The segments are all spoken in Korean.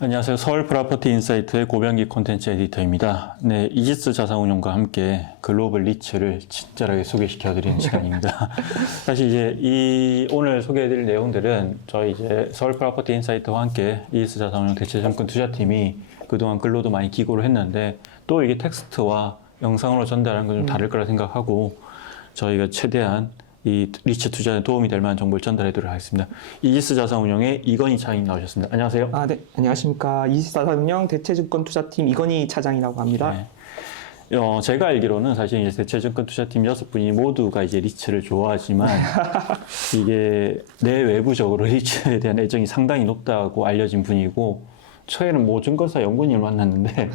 안녕하세요. 서울 프로퍼티 인사이트의 고병기 콘텐츠 에디터입니다. 네, 이지스 자산운용과 함께 글로벌 리츠를 친절하게 소개시켜드리는 시간입니다. 사실 이제 오늘 소개해드릴 내용들은 저희 이제 서울 프로퍼티 인사이트와 함께 이지스 자산운용 대체증권 투자팀이 그동안 글로도 많이 기고를 했는데 또 이게 텍스트와 영상으로 전달하는 건 좀 다를 거라 생각하고 저희가 최대한 이 리츠 투자에 도움이 될 만한 정보를 전달해 드리도록 하겠습니다. 이지스 자산운용의 이건희 차장님 나오셨습니다. 안녕하세요. 네. 안녕하십니까. 이지스 자산운용 대체증권 투자팀 이건희 차장이라고 합니다. 네. 제가 알기로는 사실 이제 대체증권 투자팀 6분이 모두가 이제 리츠를 좋아하지만 이게 내외부적으로 리츠에 대한 애정이 상당히 높다고 알려진 분이고 최근에는 뭐 증권사 연구인을 만났는데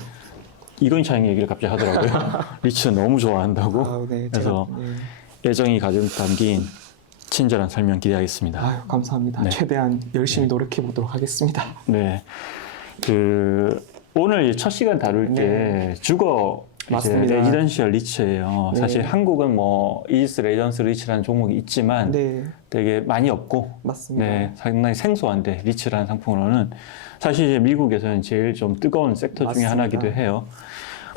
이건희 차장님 얘기를 갑자기 하더라고요. 리츠 너무 좋아한다고. 네, 그래서 애정이 가득 담긴 친절한 설명 기대하겠습니다. 감사합니다. 네. 최대한 열심히 노력해 보도록 하겠습니다. 네. 오늘 첫 시간 다룰 게 주거 맞습니다. 레지던셜 리츠예요. 네. 사실 한국은 뭐 이지스 레지던스 리츠라는 종목이 있지만 되게 많이 없고 맞습니다. 네, 상당히 생소한데 리츠라는 상품으로는 사실 이제 미국에서는 제일 좀 뜨거운 섹터 중에 하나이기도 해요.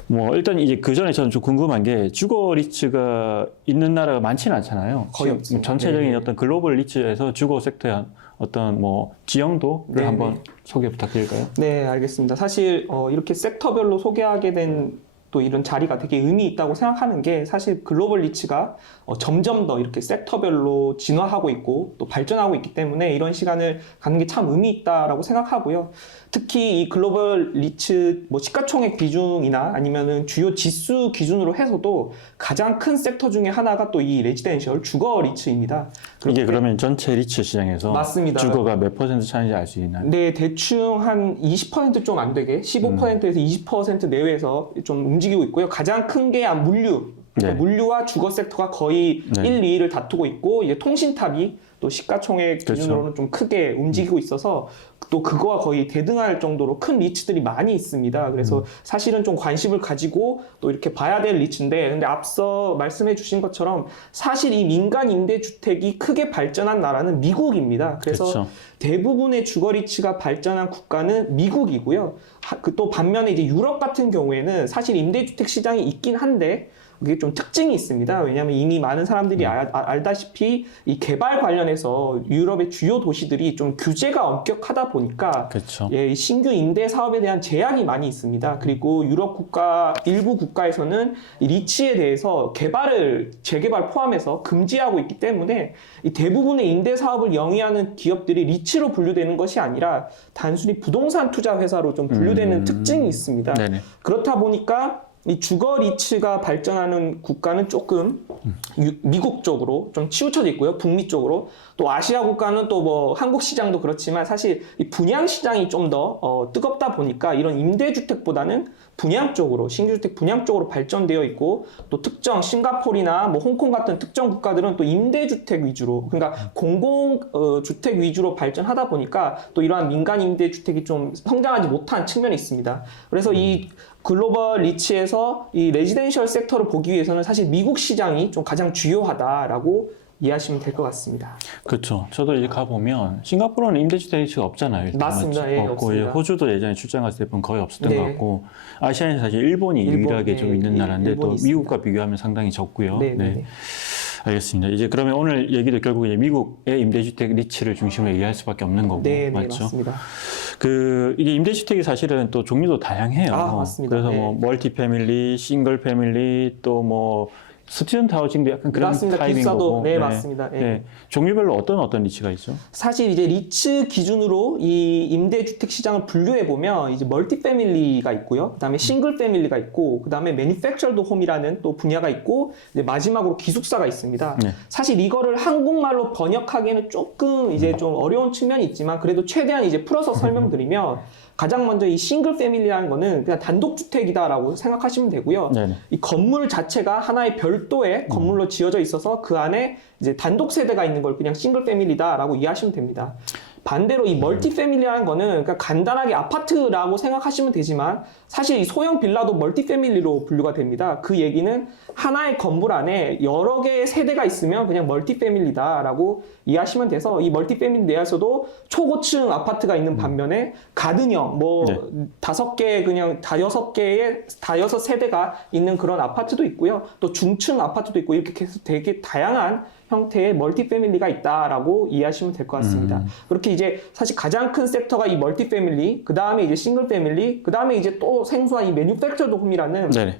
뭐 일단 이제 그 전에 저는 좀 궁금한 게 주거 리츠가 있는 나라가 많지는 않잖아요. 거의 없습니다. 전체적인 어떤 글로벌 리츠에서 주거 섹터의 어떤 뭐 지형도를 한번 소개 부탁드릴까요? 네, 알겠습니다. 사실 이렇게 섹터별로 소개하게 된 또 이런 자리가 되게 의미 있다고 생각하는 게 사실 글로벌 리츠가 점점 더 이렇게 섹터별로 진화하고 있고 또 발전하고 있기 때문에 이런 시간을 갖는 게 참 의미 있다라고 생각하고요. 특히 이 글로벌 리츠 뭐 시가총액 비중이나 아니면은 주요 지수 기준으로 해서도 가장 큰 섹터 중에 하나가 또 이 레지덴셜 주거 리츠입니다. 이게 그러면 전체 리츠 시장에서 맞습니다. 주거가 몇 퍼센트 차이인지 알 수 있나요? 네, 대충 한 20% 좀 안 되게 15%에서 20% 내외에서 좀 움직이고 있고요. 가장 큰 게 물류. 그러니까 물류와 주거 섹터가 거의 1, 2위를 다투고 있고 이제 통신탑이 또 시가총액 기준으로는 좀 크게 움직이고 있어서 또 그거와 거의 대등할 정도로 큰 리츠들이 많이 있습니다. 그래서 사실은 좀 관심을 가지고 또 이렇게 봐야 될 리츠인데 근데 앞서 말씀해 주신 것처럼 사실 이 민간 임대주택이 크게 발전한 나라는 미국입니다. 그래서 대부분의 주거 리츠가 발전한 국가는 미국이고요. 또 반면에 이제 유럽 같은 경우에는 사실 임대주택 시장이 있긴 한데 그게 좀 특징이 있습니다. 왜냐하면 이미 많은 사람들이 알다시피 이 개발 관련해서 유럽의 주요 도시들이 좀 규제가 엄격하다 보니까 신규 임대 사업에 대한 제약이 많이 있습니다. 그리고 유럽 국가 일부 국가에서는 이 리츠에 대해서 재개발 포함해서 금지하고 있기 때문에 이 대부분의 임대 사업을 영위하는 기업들이 리츠로 분류되는 것이 아니라 단순히 부동산 투자 회사로 좀 분류되는 특징이 있습니다. 그렇다 보니까 이 주거 리츠가 발전하는 국가는 조금 미국 쪽으로 좀 치우쳐져 있고요. 북미 쪽으로. 또 아시아 국가는 또 뭐 한국 시장도 그렇지만 사실 이 분양 시장이 좀 더 뜨겁다 보니까 이런 임대주택보다는 분양 쪽으로, 신규주택 분양 쪽으로 발전되어 있고 또 특정 싱가포르나 뭐 홍콩 같은 특정 국가들은 또 임대주택 위주로 그러니까 공공주택 위주로 발전하다 보니까 또 이러한 민간 임대주택이 좀 성장하지 못한 측면이 있습니다. 그래서 이 글로벌 리츠에서 이 레지덴셜 섹터를 보기 위해서는 사실 미국 시장이 좀 가장 주요하다라고 이해하시면 될 것 같습니다. 그렇죠. 저도 이제 가보면 싱가포르는 임대주택 리츠가 없잖아요. 맞습니다. 예, 없습니다. 호주도 예전에 출장 갔을 때는 거의 없었던 것 같고 아시아에는 사실 일본이 유일하게 좀 있는 나라인데 또 미국과 비교하면 상당히 적고요. 알겠습니다. 이제 그러면 오늘 얘기도 결국 이제 미국의 임대주택 리츠를 중심으로 얘기할 수밖에 없는 거고 맞죠? 맞습니다. 이게 임대주택이 사실은 또 종류도 다양해요. 맞습니다. 그래서 뭐 멀티 패밀리, 싱글 패밀리 또 뭐 스튜던트 하우징도 약간 그런 타입인 거고. 맞습니다. 종류별로 어떤 리츠가 있죠? 사실 이제 리츠 기준으로 이 임대주택 시장을 분류해 보면 이제 멀티 패밀리가 있고요. 그다음에 싱글 패밀리가 있고 그다음에 매니팩처드 홈이라는 또 분야가 있고 이제 마지막으로 기숙사가 있습니다. 사실 이거를 한국말로 번역하기에는 조금 이제 좀 어려운 측면이 있지만 그래도 최대한 이제 풀어서 설명드리면 가장 먼저 이 싱글 패밀리라는 거는 그냥 단독주택이다라고 생각하시면 되고요. 이 건물 자체가 하나의 별도의 건물로 지어져 있어서 그 안에 이제 단독 세대가 있는 걸 그냥 싱글 패밀리다라고 이해하시면 됩니다. 반대로 이 멀티 패밀리라는 거는 그러니까 간단하게 아파트라고 생각하시면 되지만 사실 이 소형 빌라도 멀티 패밀리로 분류가 됩니다. 그 얘기는 하나의 건물 안에 여러 개의 세대가 있으면 그냥 멀티 패밀리다라고 이해하시면 돼서 이 멀티 패밀리 내에서도 초고층 아파트가 있는 반면에 가든형 뭐 네. 5개 그냥 다여섯 세대가 있는 그런 아파트도 있고요. 또 중층 아파트도 있고 이렇게 계속 되게 다양한 형태의 멀티 패밀리가 있다라고 이해하시면 될 것 같습니다. 그렇게 이제 사실 가장 큰 섹터가 이 멀티 패밀리, 그 다음에 이제 싱글 패밀리, 그 다음에 이제 또 생소한 이 매뉴팩처드 홈이라는 네네.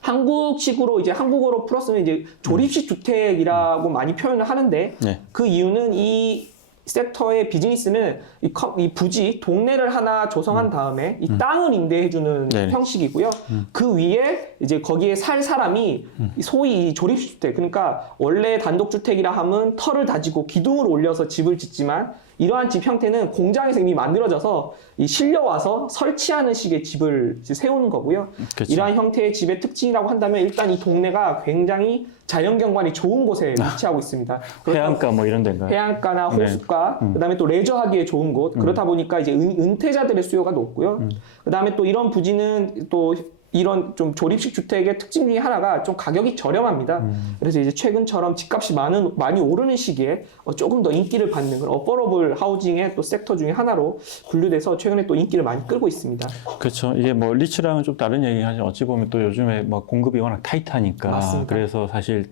한국식으로 이제 한국어로 풀었으면 이제 조립식 주택이라고 많이 표현을 하는데 네. 그 이유는 이 섹터의 비즈니스는 이 부지 동네를 하나 조성한 다음에 이 땅을 임대해주는 네. 형식이고요. 그 위에 이제 거기에 살 사람이 소위 이 조립주택, 그러니까 원래 단독주택이라 하면 터를 다지고 기둥을 올려서 집을 짓지만 이러한 집 형태는 공장에서 이미 만들어져서 이 실려와서 설치하는 식의 집을 이제 세우는 거고요. 그렇죠. 이러한 형태의 집의 특징이라고 한다면 일단 이 동네가 굉장히 자연경관이 좋은 곳에 위치하고 있습니다. 해안가 뭐 이런 데인가요? 해안가나 호숫가, 그다음에 또 레저하기에 좋은 곳. 그렇다 보니까 이제 은퇴자들의 수요가 높고요. 그다음에 또 이런 부지는 또 이런 좀 조립식 주택의 특징 중에 하나가 좀 가격이 저렴합니다. 그래서 이제 최근처럼 집값이 많이 오르는 시기에 조금 더 인기를 받는 그런 어퍼러블 하우징의 또 섹터 중에 하나로 분류돼서 최근에 또 인기를 많이 끌고 있습니다. 그렇죠. 이게 뭐 리츠랑은 좀 다른 얘기하죠. 어찌 보면 또 요즘에 막 공급이 워낙 타이트하니까 맞습니다. 그래서 사실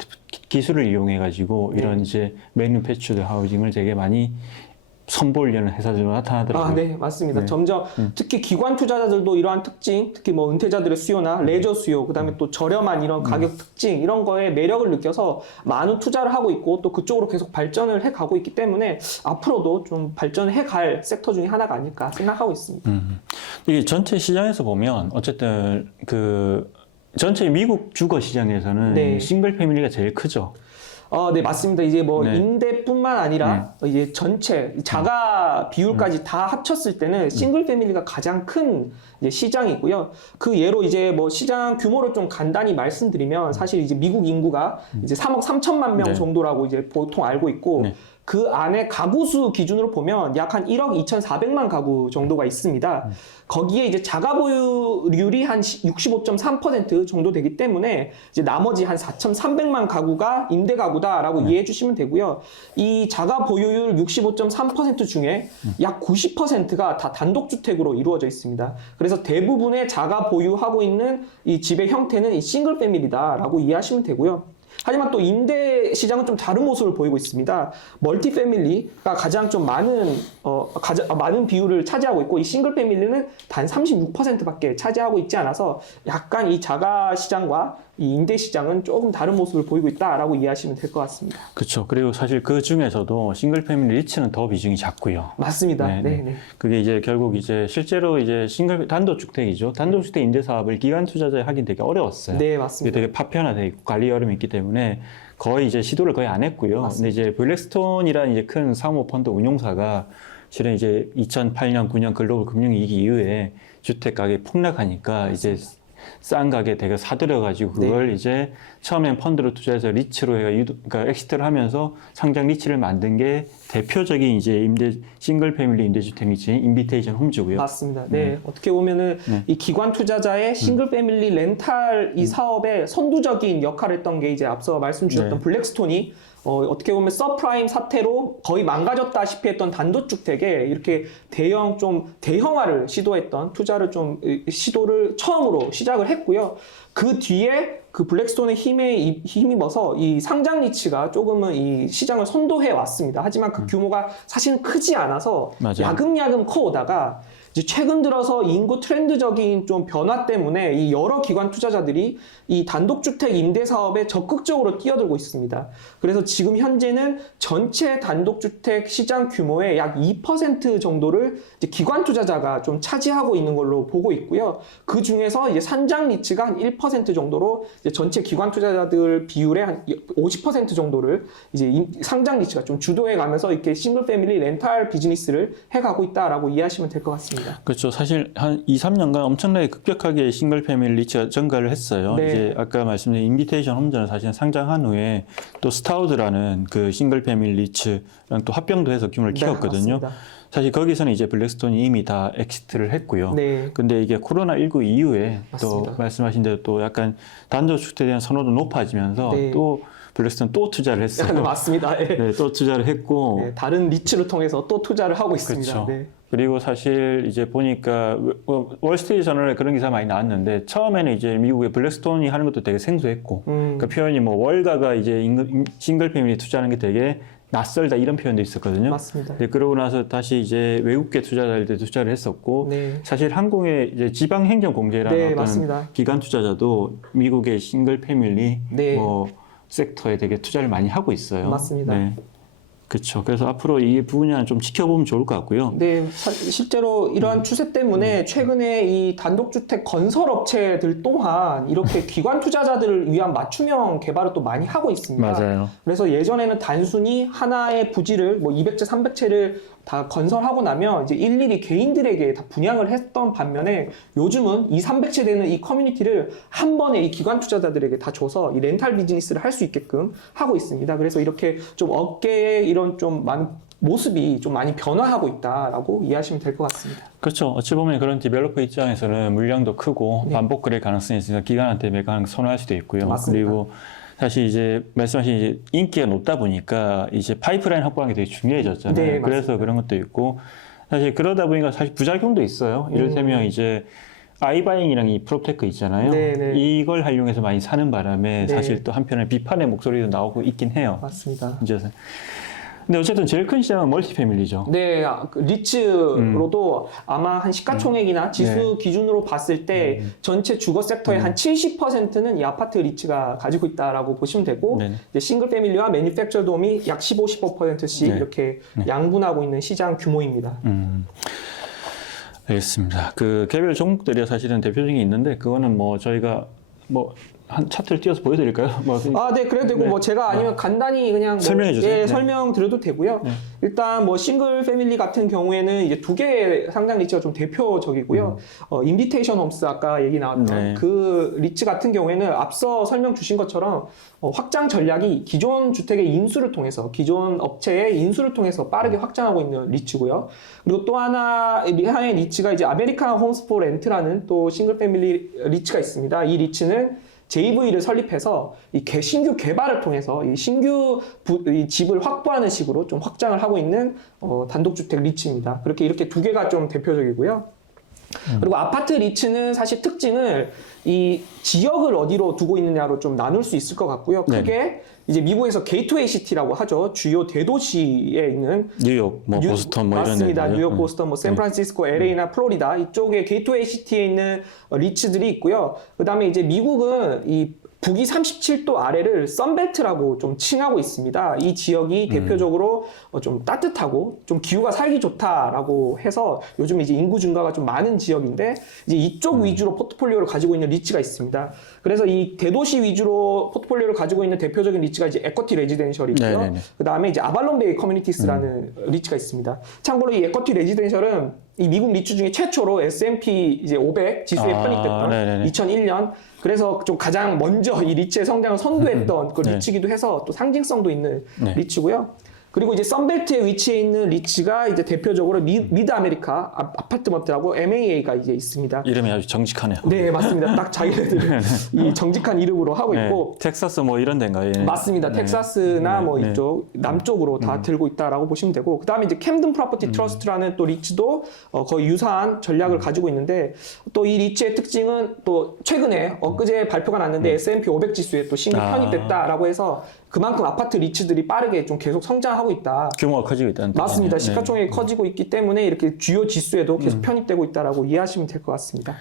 기술을 이용해 가지고 이런 이제 매뉴팩처드 하우징을 되게 많이 선보이려는 회사들도 나타나더라고요. 아, 네, 맞습니다. 네. 점점 특히 기관 투자자들도 이러한 특징, 특히 뭐 은퇴자들의 수요나 레저 수요, 그다음에 또 저렴한 이런 가격 특징 이런 거에 매력을 느껴서 많은 투자를 하고 있고 또 그쪽으로 계속 발전을 해 가고 있기 때문에 앞으로도 좀 발전을 해 갈 섹터 중에 하나가 아닐까 생각하고 있습니다. 이게 전체 시장에서 보면 어쨌든 그 전체 미국 주거 시장에서는 네. 싱글 패밀리가 제일 크죠. 네, 맞습니다. 이제 뭐 네. 임대뿐만 아니라 이제 전체 자가 비율까지 다 합쳤을 때는 싱글 패밀리가 가장 큰 이제 시장이고요. 그 예로 이제 뭐 시장 규모를 좀 간단히 말씀드리면 사실 이제 미국 인구가 이제 3억 3천만 명 네. 정도라고 이제 보통 알고 있고 네. 그 안에 가구 수 기준으로 보면 약 한 1억 2,400만 가구 정도가 있습니다. 거기에 이제 자가 보유율이 한 65.3% 정도 되기 때문에 이제 나머지 한 4,300만 가구가 임대 가구다라고 이해해 주시면 되고요. 이 자가 보유율 65.3% 중에 약 90%가 다 단독주택으로 이루어져 있습니다. 그래서 대부분의 자가 보유하고 있는 이 집의 형태는 이 싱글 패밀리다라고 이해하시면 되고요. 하지만 또 임대 시장은 좀 다른 모습을 보이고 있습니다. 멀티 패밀리가 가장 좀 많은 비율을 차지하고 있고 이 싱글 패밀리는 단 36%밖에 차지하고 있지 않아서 약간 이 자가 시장과 이 임대 시장은 조금 다른 모습을 보이고 있다라고 이해하시면 될 것 같습니다. 그렇죠. 그리고 사실 그 중에서도 싱글 패밀리 리츠는 더 비중이 작고요. 맞습니다. 네, 네. 그게 이제 결국 이제 실제로 이제 단독주택이죠. 단독주택 임대 사업을 기관 투자자에 하긴 되게 어려웠어요. 네, 이게 맞습니다. 되게 파편화돼 있고 관리 어려움이 있기 때문에 거의 이제 시도를 거의 안 했고요. 맞습니다. 근데 이제 블랙스톤이라는 이제 큰 사모펀드 운용사가 실은 이제 2008년, 9년 글로벌 금융위기 이후에 주택 가격이 폭락하니까 이제 싼 가격에 되게 사들여가지고 그걸 이제 처음엔 펀드로 투자해서 리츠로 해가 그러니까 엑시트를 하면서 상장 리츠를 만든 게 대표적인 이제 싱글 패밀리 임대주택 리츠인 인비테이션 홈즈고요. 맞습니다. 네. 어떻게 보면은 이 기관 투자자의 싱글 패밀리 렌탈 이 사업에 선두적인 역할을 했던 게 이제 앞서 말씀 주셨던 네. 블랙스톤이 어떻게 보면 서프라임 사태로 거의 망가졌다시피 했던 단독주택에 이렇게 대형화를 시도했던 투자를 시도를 처음으로 시작을 했고요. 그 뒤에 그 블랙스톤의 힘에 힘입어서 이 상장 리츠가 조금은 이 시장을 선도해 왔습니다. 하지만 그 규모가 사실은 크지 않아서 맞아요. 야금야금 커오다가 이제 최근 들어서 인구 트렌드적인 좀 변화 때문에 이 여러 기관 투자자들이 이 단독주택 임대 사업에 적극적으로 뛰어들고 있습니다. 그래서 지금 현재는 전체 단독주택 시장 규모의 약 2% 정도를 이제 기관 투자자가 좀 차지하고 있는 걸로 보고 있고요. 그 중에서 이제 산장 리츠가 한 1% 정도로 이제 전체 기관 투자자들 비율의 한 50% 정도를 이제 상장 리츠가 좀 주도해 가면서 이렇게 싱글 패밀리 렌탈 비즈니스를 해가고 있다라고 이해하시면 될 것 같습니다. 그렇죠. 사실 한 2, 3년간 엄청나게 급격하게 싱글 패밀리 리츠가 증가를 했어요. 네. 이제 아까 말씀드린 인비테이션 홈즈는 사실 상장한 후에 또 스타우드라는 그 싱글 패밀리 리츠랑 또 합병도 해서 규모를 키웠거든요. 맞습니다. 사실 거기서는 이제 블랙스톤이 이미 다 엑시트를 했고요. 네. 근데 이게 코로나19 이후에 맞습니다. 또 말씀하신 대로 또 약간 단독주택에 대한 선호도 높아지면서 네. 또 블랙스톤 또 투자를 했어요. 맞습니다. 예. 네, 또 투자를 했고 네, 다른 리츠를 통해서 또 투자를 하고 있습니다. 그렇죠. 네. 그리고 사실 이제 보니까 월스트리트 저널에 그런 기사 많이 나왔는데 처음에는 이제 미국의 블랙스톤이 하는 것도 되게 생소했고 그 표현이 뭐 월가가 이제 싱글 패밀리 투자하는 게 되게 낯설다 이런 표현도 있었거든요. 맞습니다. 네, 그러고 나서 다시 이제 외국계 투자자들 투자를 했었고 네. 사실 한국의 이제 지방행정공제라는 네, 어떤 맞습니다. 기관 투자자도 미국의 싱글 패밀리 네. 뭐 섹터에 되게 투자를 많이 하고 있어요. 맞습니다. 네. 그렇죠. 그래서 앞으로 이 부분은 좀 지켜보면 좋을 것 같고요. 네, 실제로 이러한 추세 때문에 최근에 이 단독주택 건설 업체들 또한 이렇게 기관 투자자들을 위한 맞춤형 개발을 또 많이 하고 있습니다. 맞아요. 그래서 예전에는 단순히 하나의 부지를 뭐 200채, 300채를 다 건설하고 나면 이제 일일이 개인들에게 다 분양을 했던 반면에 요즘은 2, 300채 되는 이 커뮤니티를 한 번에 이 기관 투자자들에게 다 줘서 이 렌탈 비즈니스를 할 수 있게끔 하고 있습니다. 그래서 이렇게 좀 업계에 이런 좀 모습이 좀 많이 변화하고 있다라고 이해하시면 될 것 같습니다. 그렇죠. 어찌 보면 그런 디벨로퍼 입장에서는 물량도 크고 네. 반복 거래 가능성이 있으니까 기관한테 매각 선호할 수도 있고요. 맞습니다. 그리고 사실 이제 말씀하신 이제 인기가 높다 보니까 이제 파이프라인 확보하는 게 되게 중요해졌잖아요. 네, 그래서 맞습니다. 그런 것도 있고 사실 그러다 보니까 사실 부작용도 있어요. 이를테면 이제 아이바잉이랑 이 프롭테크 있잖아요. 네, 네. 이걸 활용해서 많이 사는 바람에 네. 사실 또 한편에 비판의 목소리도 나오고 있긴 해요. 맞습니다. 이제 근데 어쨌든 제일 큰 시장은 멀티패밀리죠. 네, 그 리츠로도 아마 한 시가총액이나 지수 기준으로 봤을 때 전체 주거 섹터의 한 70%는 이 아파트 리츠가 가지고 있다라고 보시면 되고 네네. 이제 싱글 패밀리와 매니팩처 돔이 약 15, 15%씩 네. 이렇게 양분하고 있는 시장 규모입니다. 알겠습니다. 그 개별 종목들이 사실은 대표적인 게 있는데 그거는 뭐 저희가 뭐 한 차트를 띄워서 보여드릴까요? 뭐 아, 네, 그래도 되고 네. 뭐 제가 아니면 간단히 그냥 뭐 설명해 주세요. 예, 네. 설명드려도 되고요. 일단 뭐 싱글 패밀리 같은 경우에는 이제 두 개의 상장 리츠가 좀 대표적이고요. 인비테이션 홈스 아까 얘기 나왔던 네. 그 리츠 같은 경우에는 앞서 설명 주신 것처럼 확장 전략이 기존 주택의 인수를 통해서 기존 업체의 인수를 통해서 빠르게 확장하고 있는 리츠고요. 그리고 또 하나의 리츠가 이제 아메리칸 홈스 포 렌트라는 또 싱글 패밀리 리츠가 있습니다. 이 리츠는 JV를 설립해서 이 신규 개발을 통해서 이 신규 이 집을 확보하는 식으로 좀 확장을 하고 있는 단독주택 리츠입니다. 그렇게 이렇게 두 개가 좀 대표적이고요. 그리고 아파트 리츠는 사실 특징을 이 지역을 어디로 두고 있느냐로 좀 나눌 수 있을 것 같고요. 크게 이제 미국에서 게이트웨이 시티라고 하죠. 주요 대도시에 있는 뉴욕, 뭐 보스턴 뭐 이런 맞습니다. 데인데요. 뉴욕, 보스턴, 뭐 샌프란시스코, LA나 플로리다 이쪽에 게이트웨이 시티에 있는 리츠들이 있고요. 그다음에 이제 미국은 이 북위 37도 아래를 썬벨트라고 좀 칭하고 있습니다. 이 지역이 대표적으로 좀 따뜻하고 좀 기후가 살기 좋다라고 해서 요즘 이제 인구 증가가 좀 많은 지역인데 이제 이쪽 위주로 포트폴리오를 가지고 있는 리츠가 있습니다. 그래서 이 대도시 위주로 포트폴리오를 가지고 있는 대표적인 리츠가 이제 에쿼티 레지덴셜이고요. 네네네. 그 다음에 이제 아발론베이 커뮤니티스라는 리츠가 있습니다. 참고로 이 에쿼티 레지덴셜은 이 미국 리츠 중에 최초로 S&P 이제 500 지수에 편입됐던 네네네. 2001년 그래서 좀 가장 먼저 이 리츠의 성장을 선도했던 그 네. 리츠기도 해서 또 상징성도 있는 네. 리츠고요. 그리고 이제 썬벨트에 위치해 있는 리츠가 이제 대표적으로 미드 아메리카 아파트먼트라고 MAA가 이제 있습니다. 이름이 아주 정직하네요. 네, 맞습니다. 딱 자기네들 이 정직한 이름으로 하고 네. 있고 텍사스 뭐 이런 데인가요? 얘는? 맞습니다. 텍사스나 네. 뭐 네. 이쪽 남쪽으로 다 들고 있다라고 보시면 되고 그다음에 이제 캠든 프로퍼티 트러스트라는 또 리츠도 거의 유사한 전략을 가지고 있는데 또 이 리츠의 특징은 또 최근에 엊그제 발표가 났는데 S&P 500 지수에 또 신규 편입됐다라고 해서 그만큼 아파트 리츠들이 빠르게 좀 계속 성장하고 있다. 규모가 커지고 있다는 맞습니다. 뜻이네요. 시가총액이 커지고 있기 때문에 이렇게 주요 지수에도 계속 편입되고 있다라고 이해하시면 될 것 같습니다.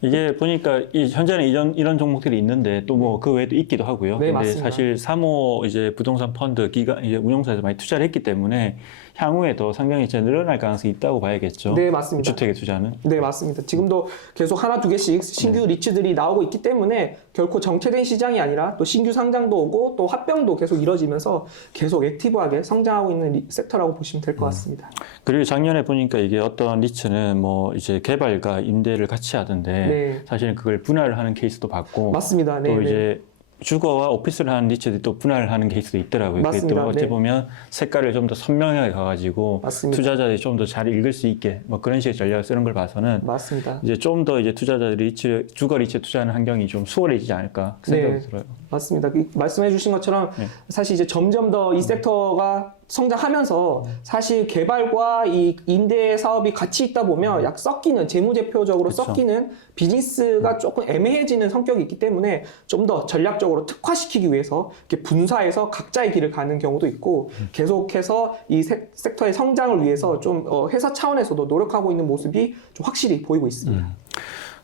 이게 보니까 현재는 이런 종목들이 있는데 또 뭐 그 외에도 있기도 하고요. 네, 근데 맞습니다. 사실 사모 이제 부동산 펀드 기관 이제 운용사에서 많이 투자를 했기 때문에 향후에 더 상장이 늘어날 가능성이 있다고 봐야겠죠. 네, 맞습니다. 주택에 투자는. 네, 맞습니다. 지금도 계속 하나 두 개씩 신규 리츠들이 나오고 있기 때문에 결코 정체된 시장이 아니라 또 신규 상장도 오고 또 합병도 계속 이뤄지면서 계속 액티브하게 성장하고 있는 섹터라고 보시면 될 것 같습니다. 그리고 작년에 보니까 이게 어떤 리츠는 뭐 이제 개발과 임대를 같이 하던데 네. 사실은 그걸 분할을 하는 케이스도 봤고 맞습니다. 네, 또 네. 이제 주거와 오피스를 하는 리츠들이 또 분할을 하는 케이스도 있더라고요. 그게 맞습니다. 또 어찌 네. 보면 색깔을 좀 더 선명하게 가가지고 맞습니다. 투자자들이 좀 더 잘 읽을 수 있게 뭐 그런 식의 전략을 쓰는 걸 봐서는 맞습니다. 이제 좀 더 이제 투자자들이 주거 리츠에 투자하는 환경이 좀 수월해지지 않을까 생각이 네. 들어요. 맞습니다. 말씀해 주신 것처럼 네. 사실 이제 점점 더 이 섹터가 성장하면서 사실 개발과 이 임대 사업이 같이 있다 보면 약 섞이는 재무제표적으로 그쵸. 섞이는 비즈니스가 조금 애매해지는 성격이 있기 때문에 좀 더 전략적으로 특화시키기 위해서 이렇게 분사해서 각자의 길을 가는 경우도 있고 계속해서 이 섹터의 성장을 위해서 좀 회사 차원에서도 노력하고 있는 모습이 좀 확실히 보이고 있습니다.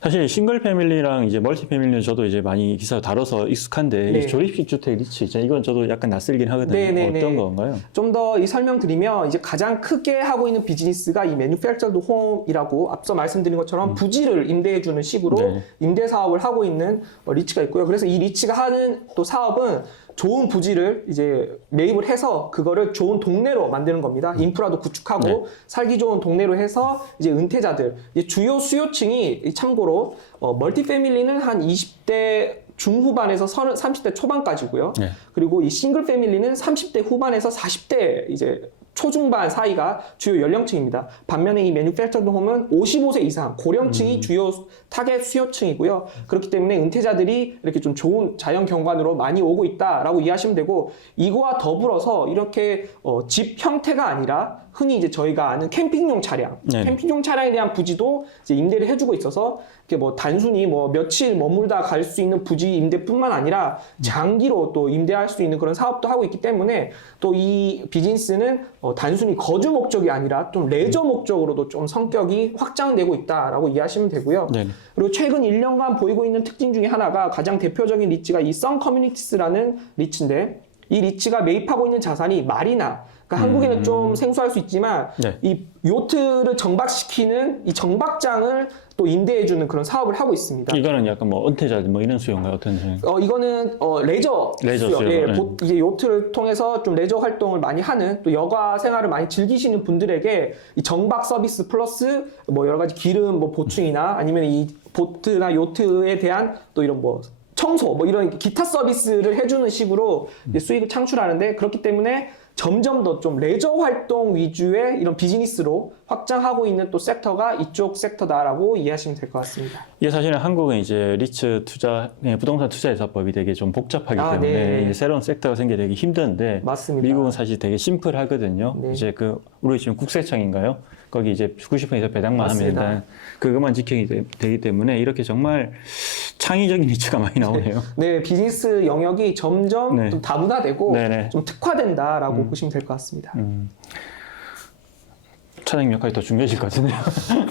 사실 싱글 패밀리랑 이제 멀티 패밀리는 저도 이제 많이 기사 다뤄서 익숙한데 네. 이 조립식 주택 리츠 있잖아요. 이건 저도 약간 낯설긴 하거든요. 네. 어떤 건가요? 좀 더 이 설명드리면 이제 가장 크게 하고 있는 비즈니스가 이 매뉴팩처드 홈이라고 앞서 말씀드린 것처럼 부지를 임대해주는 식으로 네. 임대 사업을 하고 있는 리츠가 있고요. 그래서 이 리츠가 하는 또 사업은 좋은 부지를 이제 매입을 해서 그거를 좋은 동네로 만드는 겁니다. 인프라도 구축하고 네. 살기 좋은 동네로 해서 이제 은퇴자들, 이제 주요 수요층이 참고로 멀티 패밀리는 한 20대 중후반에서 30대 초반까지고요. 네. 그리고 이 싱글 패밀리는 30대 후반에서 40대 이제 초중반 사이가 주요 연령층입니다. 반면에 이 매뉴팩처드 홈은 55세 이상 고령층이 주요 타겟 수요층이고요. 그렇기 때문에 은퇴자들이 이렇게 좀 좋은 자연 경관으로 많이 오고 있다라고 이해하시면 되고, 이거와 더불어서 이렇게 집 형태가 아니라 흔히 이제 저희가 아는 캠핑용 차량, 네. 캠핑용 차량에 대한 부지도 이제 임대를 해주고 있어서 이게 뭐 단순히 뭐 며칠 머물다 갈 수 있는 부지 임대뿐만 아니라 장기로 또 임대할 수 있는 그런 사업도 하고 있기 때문에 또 이 비즈니스는 단순히 거주 목적이 아니라 좀 레저 목적으로도 좀 성격이 확장되고 있다라고 이해하시면 되고요. 네. 그리고 최근 1년간 보이고 있는 특징 중에 하나가 가장 대표적인 리츠가 이 선 커뮤니티스라는 리츠인데, 이 리츠가 매입하고 있는 자산이 마리나, 그러니까 한국에는 좀 생소할 수 있지만 네. 이 요트를 정박시키는 이 정박장을 또 임대해주는 그런 사업을 하고 있습니다. 이거는 약간 뭐 은퇴자들 뭐 이런 수요인가요? 어떤 수요? 이거는 레저 레저 수요. 예, 네. 이제 요트를 통해서 좀 레저 활동을 많이 하는, 또 여가 생활을 많이 즐기시는 분들에게 이 정박 서비스 플러스 뭐 여러 가지 기름 뭐 보충이나 아니면 이 보트나 요트에 대한 또 이런 뭐 청소 뭐 이런 기타 서비스를 해주는 식으로 이제 수익을 창출하는데, 그렇기 때문에 점점 더 좀 레저 활동 위주의 이런 비즈니스로 확장하고 있는 또 섹터가 이쪽 섹터다라고 이해하시면 될 것 같습니다. 이게 사실은 한국은 이제 리츠 투자, 부동산 투자회사법이 되게 좀 복잡하기 때문에 네. 이제 새로운 섹터가 생기기 되게 힘든데, 맞습니다. 미국은 사실 되게 심플하거든요. 네. 이제 우리 지금 국세청인가요? 거기 이제 90평에서 배당만 맞습니다. 하면 그것만 지켜야 되기 때문에 이렇게 정말 창의적인 리츠가 많이 나오네요. 네, 비즈니스 영역이 점점 네. 좀 다문화되고 네네. 좀 특화된다라고 보시면 될 것 같습니다. 차장님 역할이 더 중요해질 것 같은데요.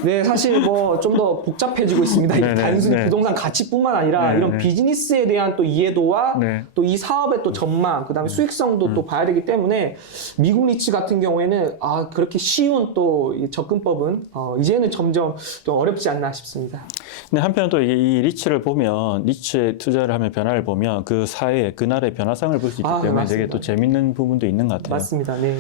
네, 사실 뭐 좀 더 복잡해지고 있습니다. 이게 네네, 단순히 네. 부동산 가치뿐만 아니라 네네. 이런 비즈니스에 대한 또 이해도와 네. 또 이 사업의 또 전망, 그다음에 수익성도 또 봐야 되기 때문에 미국 리츠 같은 경우에는 그렇게 쉬운 또 이 접근법은 이제는 점점 좀 어렵지 않나 싶습니다. 근데 한편 또 이 리츠를 보면, 리츠에 투자를 하면 변화를 보면 그 사회, 그 나라의 변화상을 볼 수 있기 때문에 되게 맞습니다. 또 재밌는 부분도 있는 것 같아요. 맞습니다. 네.